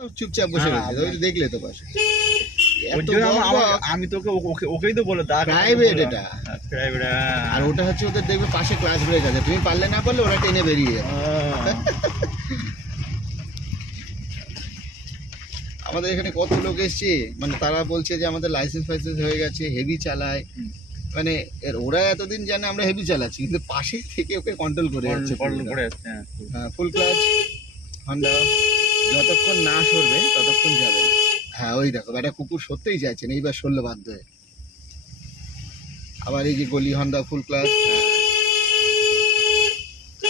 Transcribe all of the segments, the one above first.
চুপচাপ বসে রয়েছে, ওই দেখলে তো পাশে। আমি তোকে ওকেই তো বলে প্রাইভেট এটা, আর ওটা হচ্ছে ওদের দেখবে পাশে ক্লাস ব্রেক আছে, তুমি পারলে না পারলে ওরা টেনে বেরিয়ে যাবে। আমাদের এখানে কত লোক এসছে, মানে তারা বলছে যে আমাদের লাইসেন্স ফাইসেন্স হয়ে গেছে, হেভি চালায়, মানে ওরা এতদিন জানে আমরা হেভি চালাচ্ছি, কিন্তু পাশে থেকে ওকে কন্ট্রোল করে যাচ্ছে। হ্যাঁ, ফুল ক্লাচ হন্ডা, যতক্ষণ না সরবে ততক্ষণ যাবে না। হ্যাঁ ওই দেখো একটা কুকুর সরতেই চাইছে না, এইবার সরলো বাধ্য হয়ে। আবার এই যে গলি হন্ডা ফুল ক্লাচ,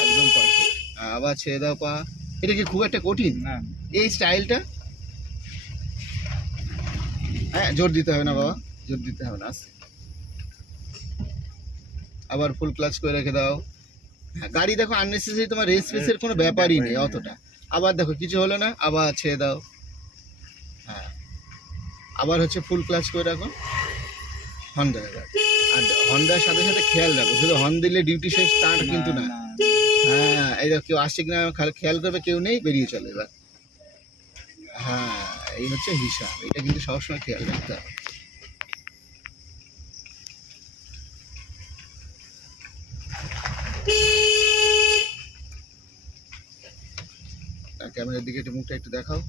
একদম পারফেক্ট। আবার ছেড়ে দাও পা। এটা কি খুব একটা কঠিন না এই স্টাইলটা? হ্যাঁ জোর দিতে হবে না বাবা, জোর দিতে হবে না। আবার ফুল ক্লাচ করে রেখে দাও। হ্যাঁ, গাড়ি দেখো আননেসেসারি, তোমার রেস ফেসের কোনো ব্যাপারই নেই অতটা। আবার দেখো কিছু হলো না, আবার ছেড়ে দাও। হ্যাঁ, আবার হচ্ছে ফুল ক্লাচ করে রাখো। হন্ডা, আর হন্ডার সাথে সাথে খেয়াল রাখো, শুধু হর্ন দিলে ডিউটি শেষ তা কিন্তু না। হ্যাঁ এই দেখো কেউ আসছে কিনা খেয়াল করবে, কেউ নেই, বেরিয়ে চলে এবার। হ্যাঁ এই হচ্ছে হিসাব, এটা কিন্তু সবসময় খেয়াল রাখতে হবে। ক্যামেরার দিকে একটু মুখটা একটু দেখাও।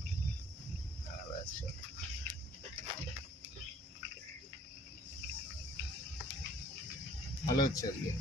ভালো হচ্ছে আজকে।